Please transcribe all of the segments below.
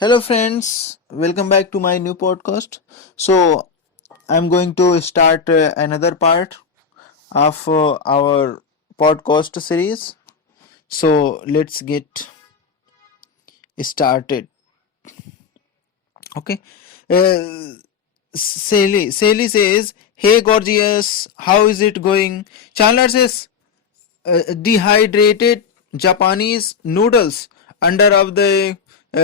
Hello, friends. Welcome back to my new podcast. I'm going to start another part of our podcast series. Let's get started. Okay. Uh, Sally says, "Hey, gorgeous, how is it going?" Chandler says, dehydrated Japanese noodles under of the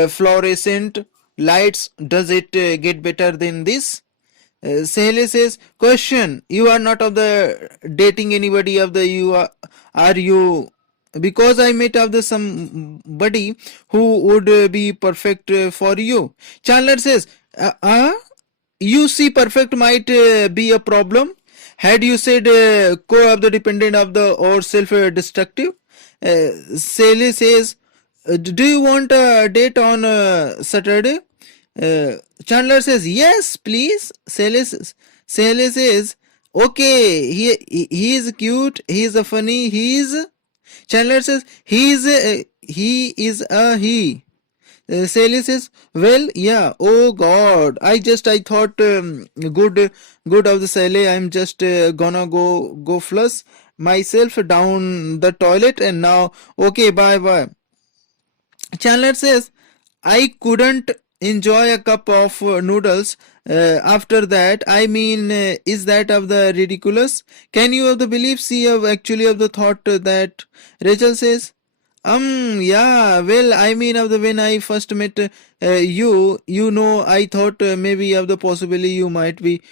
fluorescent lights. Does it get better than this? Sahele says, question, you are not of the dating anybody of the are you? Because I met of the somebody who would be perfect for you. Chandler says, you see perfect might be a problem. Had you said co of the dependent of the or self destructive? Sally says, do you want a date on Saturday? Uh, Chandler says, yes, please. Sally says, okay, he is cute, he is a funny, he is. Chandler says, he is a he. Sally says, well, yeah, oh god, I thought good of the Sally, I'm just gonna go flush myself down the toilet and now, okay, bye bye. Chandler says, I couldn't enjoy a cup of noodles after that. I mean, is that of the ridiculous? Can you have the belief see of actually of the thought that Rachel says, yeah, well, I mean, of the when I first met I thought maybe of the possibility you might be.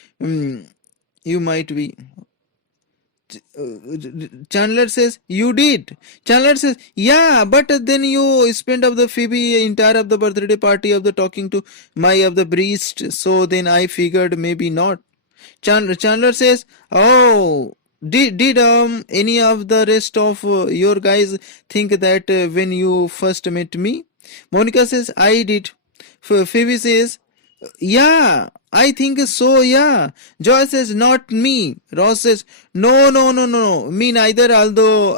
Chandler says, you did. Chandler says, yeah, but then you spent of the Phoebe entire of the birthday party of the talking to my of the priest. So then I figured maybe not. Chandler says, oh, did any of the rest of your guys think that when you first met me? Monica says, I did. Phoebe says, yeah, I think so, yeah. Joy says, not me. Ross says, no, me neither, although,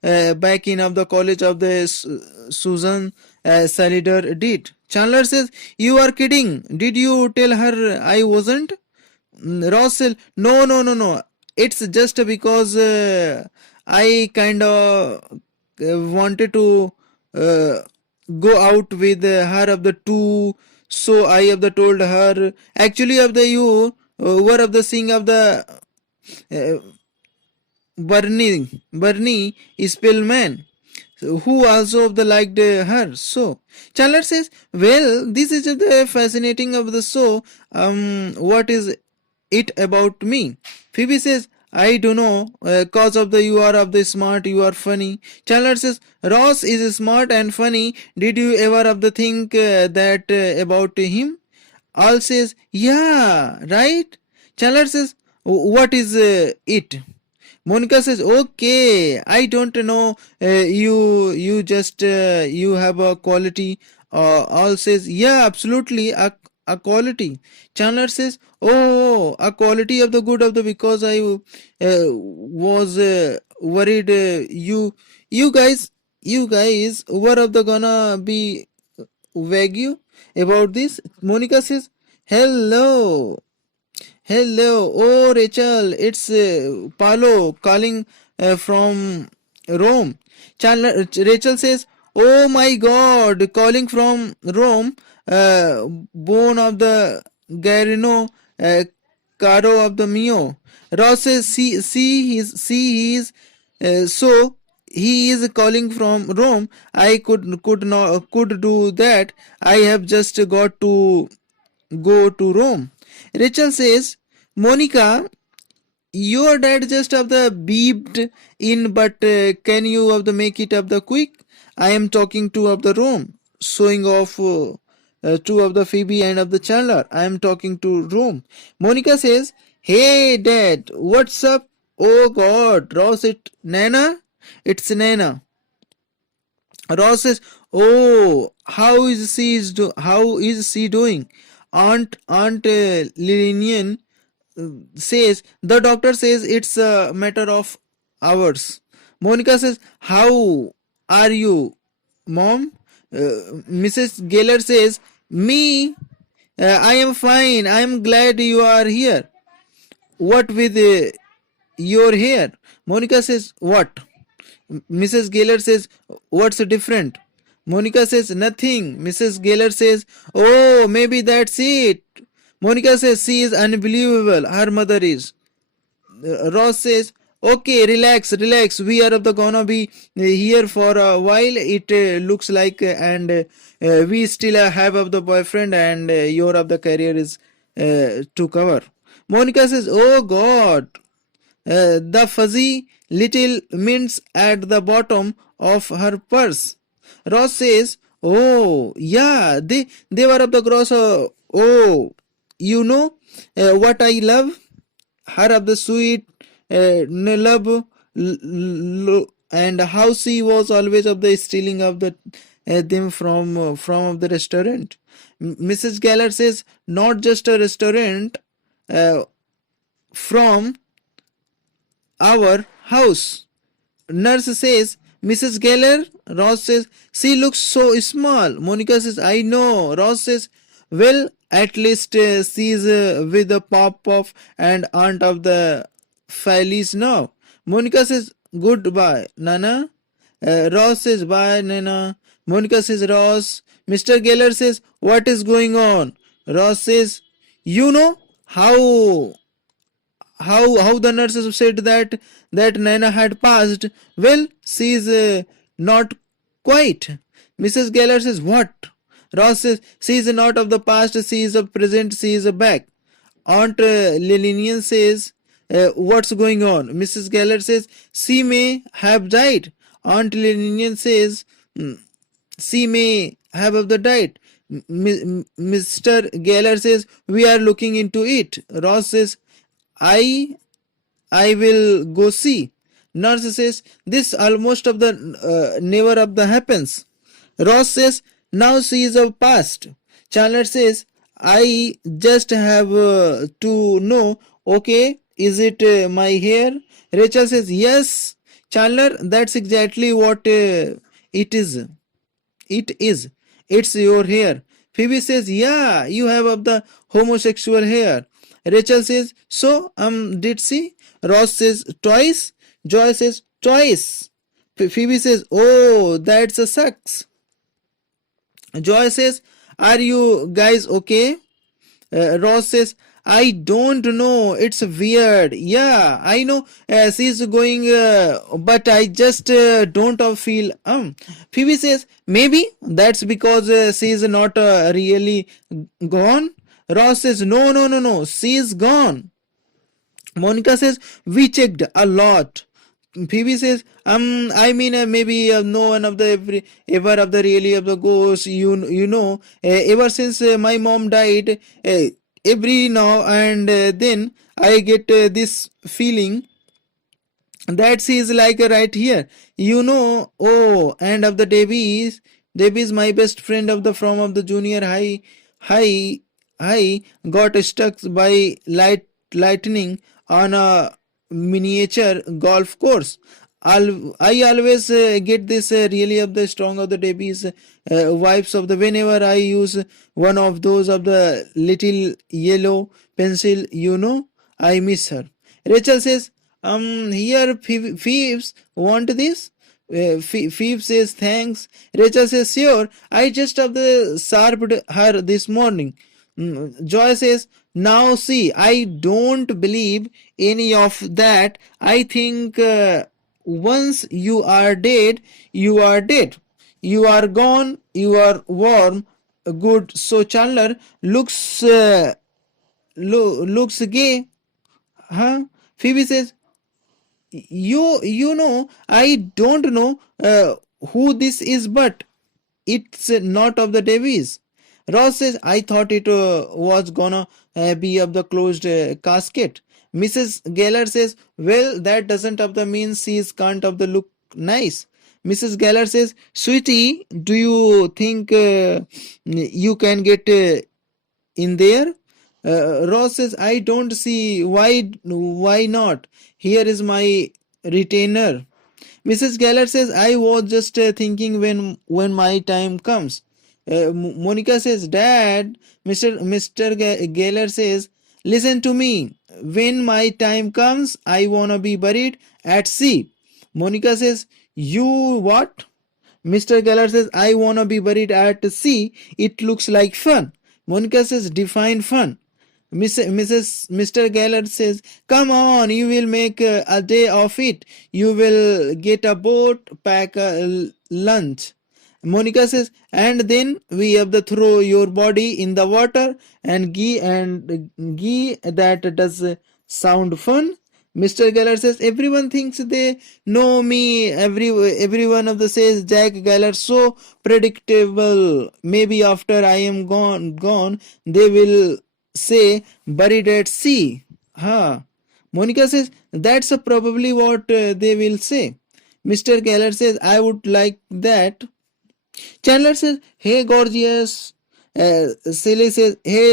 back in of the college of the Susan Salider did. Chandler says, you are kidding. Did you tell her I wasn't? Ross says, no. It's just because I kind of wanted to uh, go out with her of the two, so I have the told her actually of the you were of the seeing of the uh, Bernie Spillman, who also of the liked her. So Chandler says, well, this is the fascinating of the show. What is it about me? Phoebe says, I don't know, cause of the you are of the smart, you are funny. Chandler says, Ross is smart and funny. Did you ever of the think that about him? All says, yeah, right? Chandler says, what is it? Monica says, okay, I don't know, you just, you have a quality. All says, yeah, absolutely, a quality. Chandler says, oh, a quality of the good of the, because I was worried you guys were of the gonna be vague about this. Monica says, hello. Hello, oh Rachel, it's Paolo calling from Rome. Rachel says, oh my god, calling from Rome, bone of the Garino, caro of the mio. Ross says, see, he's, so he is calling from Rome. I could do that. I have just got to go to Rome. Rachel says, Monica, your dad just of the beeped in, but can you of the make it of the quick? I am talking to of the Rome, showing off two of the Phoebe and of the Chandler. I am talking to Rome. Monica says, hey dad, what's up? Oh god, Ross, it Nana? It's Nana. Ross says, "Oh, how is she doing?" Aunt Lillian says, "The doctor says it's a matter of hours." Monica says, "How are you, Mom?" Mrs. Gellar says, me, I am fine. I am glad you are here. What with your hair? Monica says, what? Mrs. Gellar says, what's different? Monica says, nothing. Mrs. Gellar says, oh, maybe that's it. Monica says, she is unbelievable. Her mother is. Ross says, okay, relax, relax. We are gonna be here for a while. It looks like, and we still have of the boyfriend, and your of the career is to cover. Monica says, oh God, the fuzzy little mints at the bottom of her purse. Ross says, oh, yeah, they were of the gross. Oh, you know what I love? Her of the sweet love and how she was always of the stealing of the them from the restaurant. Mrs. Gellar says, not just a restaurant, from our house. Nurse says, Mrs. Gellar. Ross says, she looks so small. Monica says, I know. Ross says, well, at least she's with the pop of and aunt of the Phillies now. Monica says, goodbye, Nana. Ross says, bye, Nana. Monica says, Ross. Mr. Gellar says, what is going on? Ross says, you know how the nurses said that Nana had passed. Well, she is not quite. Mrs. Gellar says, what? Ross says, she is not of the past, she is of present, she is back. Aunt Lillian says, what's going on? Mrs. Gellar says, she may have died. Aunt Lillian says, she may have of the died. Mr. Gellar says, we are looking into it. Ross says, I will go see. Nurse says, this almost of the never of the happens. Ross says, now she is of past. Chandler says, I just have to know, okay, is it my hair? Rachel says, yes. Chandler, that's exactly what it is. It is. It's your hair. Phoebe says, yeah, you have of the homosexual hair. Rachel says, so, did she? Ross says, twice. Joy says, twice. Phoebe says, oh, that's a sucks. Joy says, are you guys okay? Ross says, I don't know. It's weird. Yeah, I know she's going, but I just don't feel. Phoebe says, maybe that's because she's not really gone. Ross says, no. She's gone. Monica says, we checked a lot. Phoebe says, I mean, maybe no one of the ever of the really of the ghosts, you know, ever since my mom died, every now and then I get this feeling that she is like right here, you know. Oh, and of the Debbie's my best friend of the from of the junior high got stuck by lightning on a miniature golf course. I always get this really of the strong of the Debbie's vibes of the whenever I use one of those of the little yellow pencil, you know, I miss her. Rachel says, here Phoebes want this? Phoebe says, thanks. Rachel says, sure, I just of the sharpened her this morning. Joy says, now see, I don't believe any of that. I think once you are dead, you are dead. You are gone, you are warm, good. So Chandler looks gay. Huh? Phoebe says, you know, I don't know who this is, but it's not of the Davies. Ross says, I thought it was gonna be of the closed casket. Mrs. Gellar says, well, that doesn't of the mean she's can't of the look nice. Mrs. Gellar says, sweetie, do you think you can get in there? Ross says, I don't see why not. Here is my retainer. Mrs. Gellar says, I was just thinking when my time comes. Monica says, Dad. Mr. Gellar says, listen to me. When my time comes, I wanna be buried at sea. Monica says, you what? Mr. Gellar says, I wanna be buried at sea. It looks like fun. Monica says, define fun. Mr. Gellar says, come on, you will make a day of it. You will get a boat, pack a lunch. Monica says, and then we have to throw your body in the water and ghee that does sound fun. Mr. Gellar says, everyone thinks they know me. Every one of the says, Jack Gellar so predictable. Maybe after I am gone, they will say buried at sea. Huh. Monica says, that's probably what they will say. Mr. Gellar says, I would like that. Chandler says, hey, gorgeous. Silly says, hey,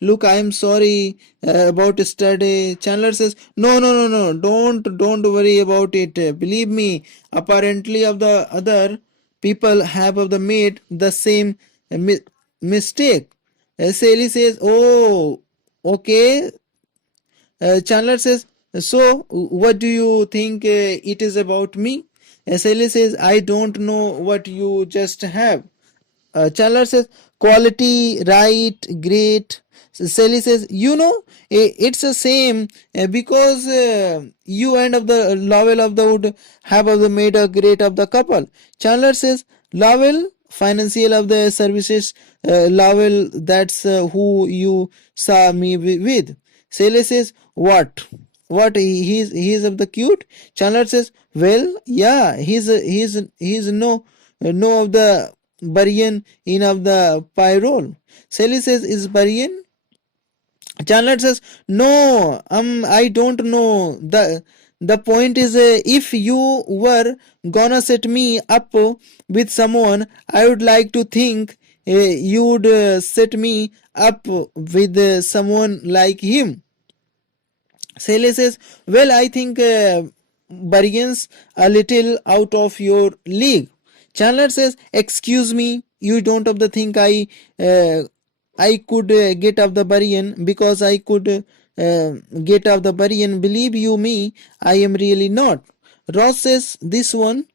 look, I'm sorry about yesterday. Chandler says, no, don't worry about it. Believe me, apparently of the other people have of the made the same mistake. Sally says, oh, okay. Chandler says, so what do you think it is about me? Sally says, I don't know what you just have. Chandler says, quality, right, great. Sally says, it's the same because you end of the Lowell of the wood have of the made a great of the couple. Chandler says, Lowell, financial of the services, Lowell, that's who you saw me with. Sally says, what? What he's of the cute? Chandler says, well, yeah, he's no of the Barian in of the pyrol. Sally says, is Barian? Chandler says, no, I don't know. The point is, if you were gonna set me up with someone, I would like to think you would set me up with someone like him. Sally says, well, I think Barian's a little out of your league. Chandler says, excuse me, you don't have the think I could get off the Barian because I could get off the Barian. Believe you me, I am really not. Ross says, this one.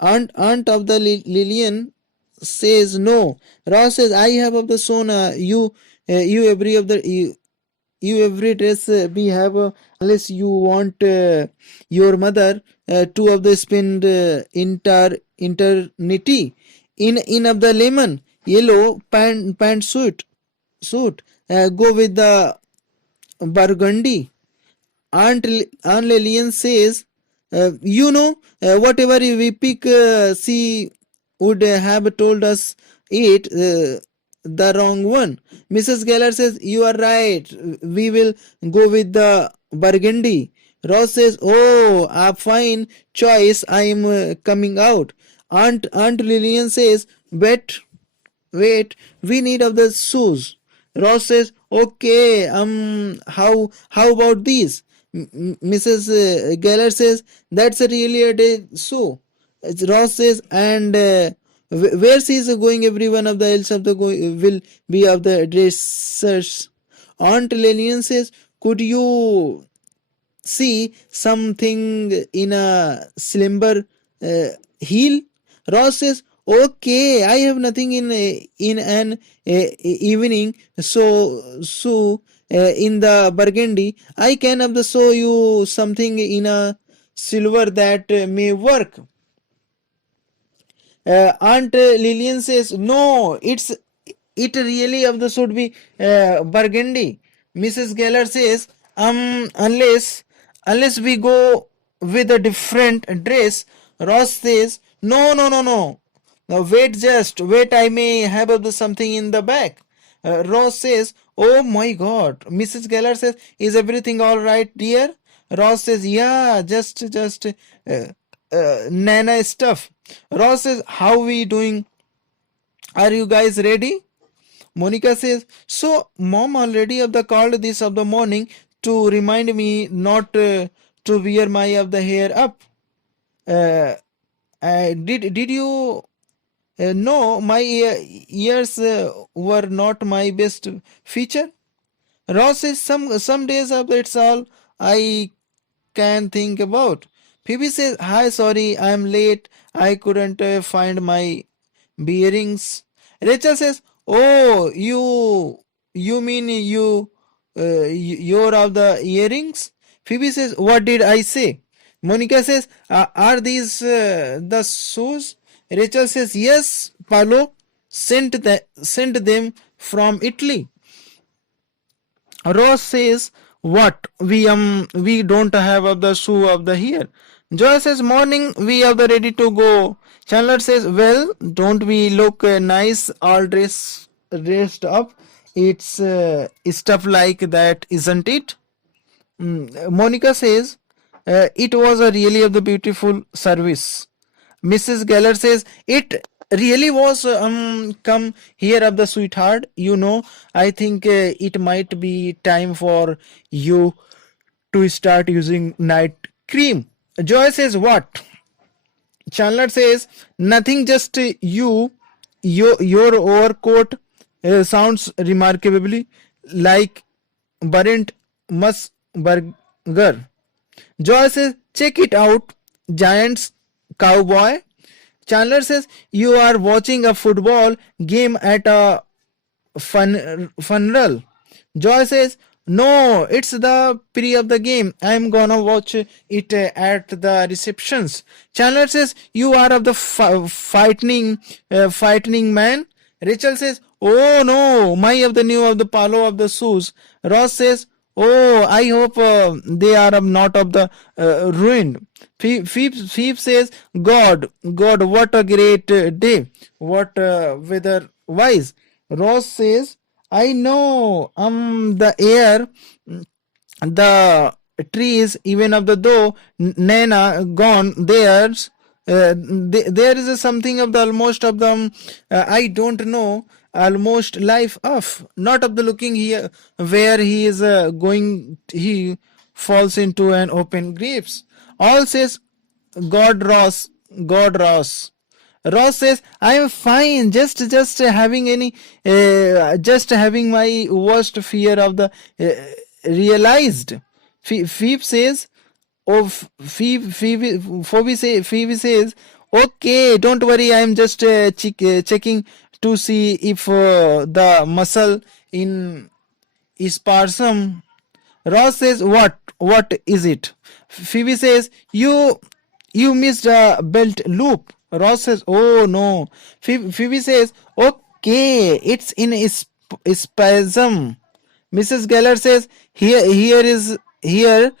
Aunt of the Lillian says no. Ross says, I have of the Sona. You every of the you every dress we have unless you want your mother to of the spend eternity in of the lemon yellow pant suit go with the burgundy. Aunt Lillian says, whatever we pick, she would have told us it the wrong one. Mrs. Gellar says, you are right. We will go with the burgundy. Ross says, oh, a fine choice. I am coming out. Aunt Lillian says, wait, we need of the shoes. Ross says, okay, how about these? Mrs. Gellar says, that's a really a day shoe. Ross says, and where she is going, every one of the else of the will be of the dressers. Aunt Lillian says, could you see something in a slumber heel? Ross says, okay, I have nothing in an evening, so in the burgundy, I can of the show you something in a silver that may work. Aunt Lillian says, no, it really of the should be burgundy. Mrs. Gellar says, unless we go with a different dress. Ross says, no. Now wait, I may have something in the back. Ross says, oh my god. Mrs. Gellar says, is everything all right, dear? Ross says, yeah, just Nana stuff. Ross says, how we doing? Are you guys ready? Monica says, so mom already of the called this of the morning to remind me not to wear my of the hair up. Uh, did you no, my ears were not my best feature. Ross says some days of that's all I can think about. Phoebe says, "Hi, sorry, I'm late. I couldn't find my bearings." Rachel says, "Oh, you mean you're of the earrings?" Phoebe says, "What did I say?" Monica says, "Are these the shoes?" Rachel says, "Yes, Paolo sent them from Italy." Ross says, "What? We don't have of the shoe of the here." Joy says, "Morning, we are the ready to go." Chandler says, "Well, don't we look nice all dressed up? It's stuff like that, isn't it?" Monica says, "It was a really of the beautiful service." Mrs. Gellar says, "It really was. Come here up the sweetheart. I think it might be time for you to start using night cream." Joy says, "What?" Chandler says, "Nothing, just your overcoat sounds remarkably like burnt mus burger." Joy says, "Check it out, Giants cowboy." Chandler says, "You are watching a football game at a funeral." Joy says, "No, it's the pre of the game. I'm gonna watch it at the receptions." Chandler says, "You are of the fighting man." Rachel says, "Oh no, my of the new of the palo of the shoes." Ross says, "Oh, I hope they are not of the ruined." Phoebe says, God, what a great day. What weather wise." Ross says, "I know, the air, the trees, even of the though Nana gone, there is a something of the almost of them, I don't know, almost life of, not of the looking here, where he is going, he falls into an open graves." All says, God Ross, God Ross. Ross says, "I am fine. Just having just having my worst fear of the realized." Phoebe says, "Oh, Phoebe says, okay, don't worry. I am just checking to see if the muscle in sparsum." Ross says, "What? What is it?" Phoebe says, You missed a belt loop." Ross says, "Oh no." Phoebe says, "Okay, it's in spasm." Mrs. Gellar says, here,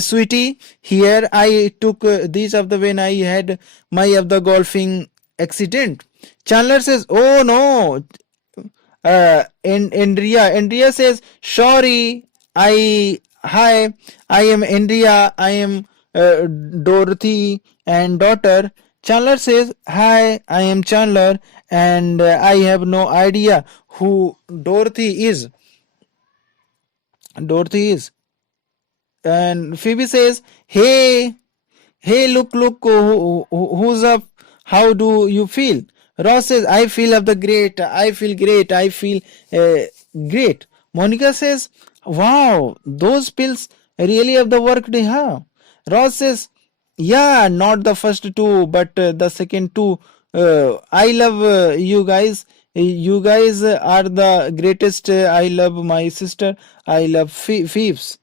sweetie. Here I took these of the when I had my of the golfing accident." Chandler says, "Oh no." Andrea says, "Sorry, hi, I am Andrea. I am Dorothy and daughter." Chandler says, "Hi, I am Chandler, and I have no idea who Dorothy is." Dorothy is. And Phoebe says, Hey, look, who's up? How do you feel?" Ross says, "I feel of the great. I feel great. I feel great." Monica says, "Wow, those pills really have the work they have." Ross says, "Yeah, not the first two, but the second two. I love you guys. You guys are the greatest. I love my sister. I love Phoebes."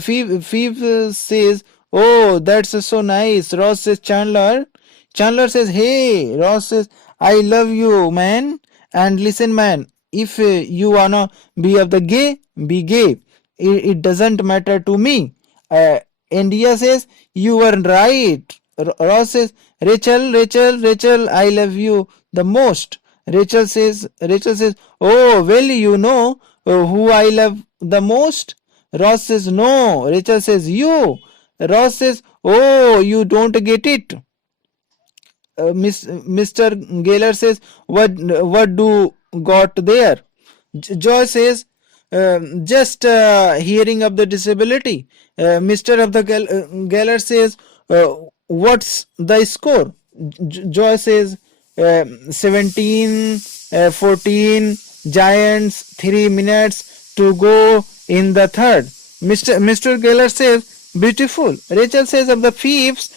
Phoebe says, "Oh, that's so nice." Ross says, "Chandler." Chandler says, "Hey." Ross says, "I love you, man. And listen, man, if you wanna be of the gay, be gay. It doesn't matter to me." India says, "You were right." Ross says, Rachel, I love you the most." Rachel says, "Oh, well, who I love the most." Ross says, "No." Rachel says, "You." Ross says, "Oh, you don't get it." Mr. Gellar says, What do got there?" Joy says, "Just hearing of the disability." Mr. of the Gellar says, what's the score? Joy says 17, 14, Giants, 3 minutes to go in the third. Mr. Gellar says, beautiful. Rachel says, of the thieves,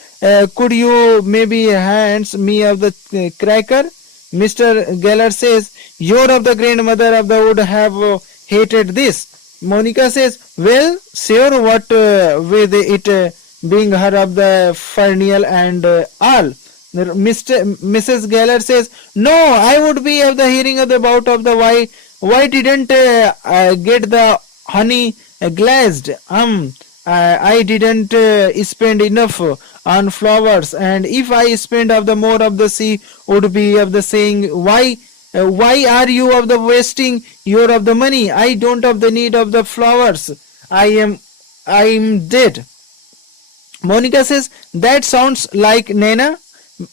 could you maybe hands me of the cracker? Mr. Gellar says, you're of the grandmother of the would have hated this. Monica says, well, sure, what with it being her of the fernal and all. Mrs. Gellar says, no, I would be of the hearing of the about of the why didn't get the honey glazed. I didn't spend enough on flowers, and if I spend of the more of the sea would be of the saying why are you of the wasting your of the money? I don't have the need of the flowers. I'm dead. Monica says, that sounds like Nana.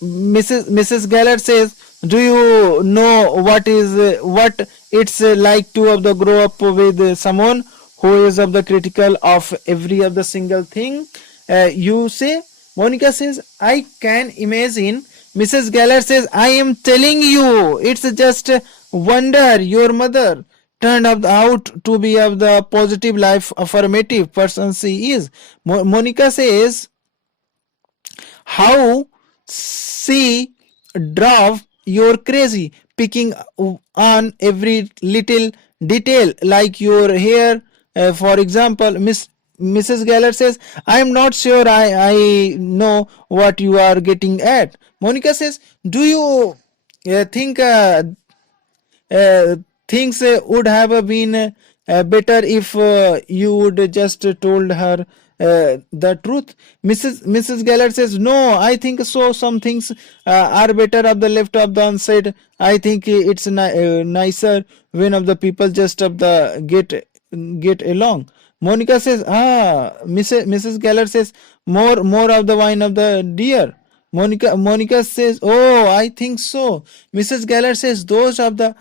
Mrs. Gellar says, do you know what it's like to of the grow up with someone who is of the critical of every of the single thing you say? Monica says, I can imagine. Mrs. Gellar says, I am telling you, it's just a wonder your mother turned out to be of the positive life affirmative person she is. Monica says, how she drove you're crazy, picking on every little detail like your hair, for example. Mrs. Gellar says, I am not sure I know what you are getting at. Monica says, do you think uh, things would have been better if you would just told her the truth? Mrs. Gellar says, no, I think so. Some things are better of the left of the unsaid. I think it's nicer when of the people just of the get along. Monica says, Mrs. Gellar says, more of the wine of the deer. Monica says, oh, I think so. Mrs. Gellar says, those of the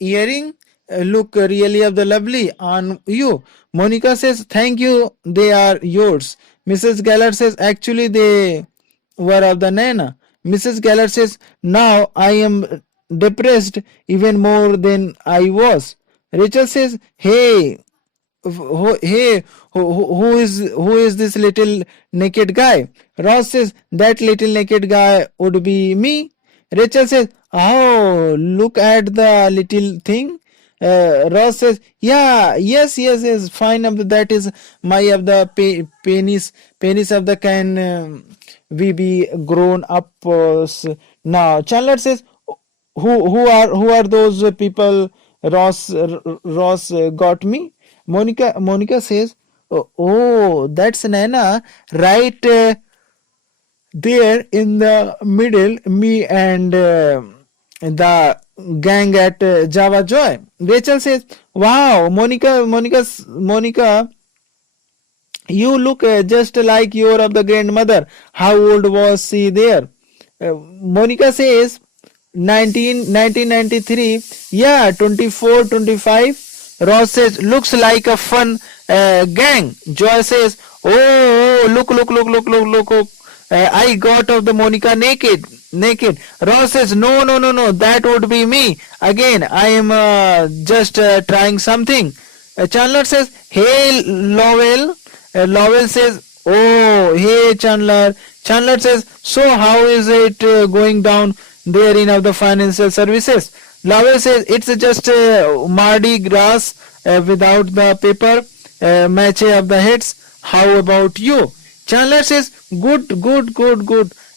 earring look really of the lovely on you. Monica says, thank you, they are yours. Mrs. Gellar says, actually they were of the Nana. Mrs. Gellar says, now I am depressed even more than I was. Rachel says, hey, who is this little naked guy? Ross says, that little naked guy would be me. Rachel says, oh, look at the little thing. Ross says, yeah, yes, fine. That is my of the penis of the can we be grown up now. Chandler says, who are those people? Ross got me. Monica says, oh, that's Nana right there in the middle, me and the gang at Java Joy. Rachel says, wow, Monica, you look just like your of the grandmother. How old was she there? Monica says, 1993. Yeah, 24, 25. Ross says, looks like a fun gang. Joy says, oh, look. I got of the Monica naked. Ross says, no, that would be me. Again, I am just trying something. Chandler says, hey, Lowell. Lowell says, oh, hey, Chandler. Chandler says, so how is it going down there in of the financial services? Lowell says, it's just Mardi Gras without the paper match of the heads. How about you? Chandler says, good.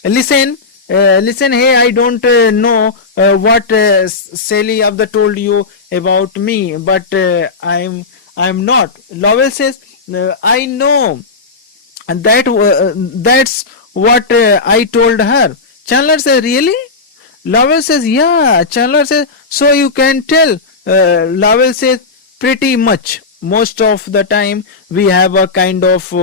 Listen, hey, I don't know what Sally of the told you about me, but I'm not. Lowell says, I know, and that's what I told her. Chandler says, really? Lowell says, yeah. Chandler says, so you can tell. Lowell says, pretty much. Most of the time we have a kind of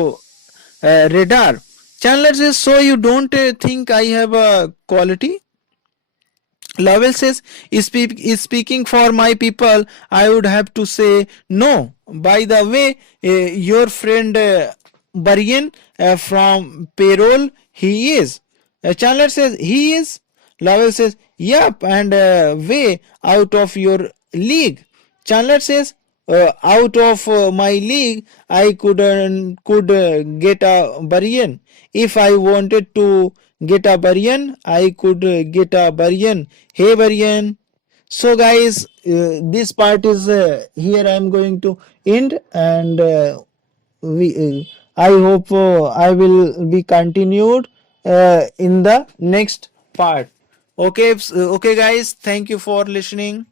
radar. Chandler says, so you don't think I have a quality? Lowell says, speaking for my people, I would have to say no. By the way, your friend Barian from payroll? He is. Chandler says he is. Lowell says yup, and way out of your league. Chandler says out of my league I could get a Barian. If I wanted to get a Barian, I could get a Barian. Hey Barian. So guys, this part is here I am going to end, and I hope I will be continued in the next part. Okay, okay guys, thank you for listening,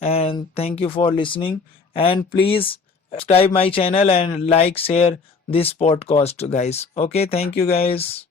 and thank you for listening, and please subscribe my channel and like, share this podcast guys. Okay, thank you guys.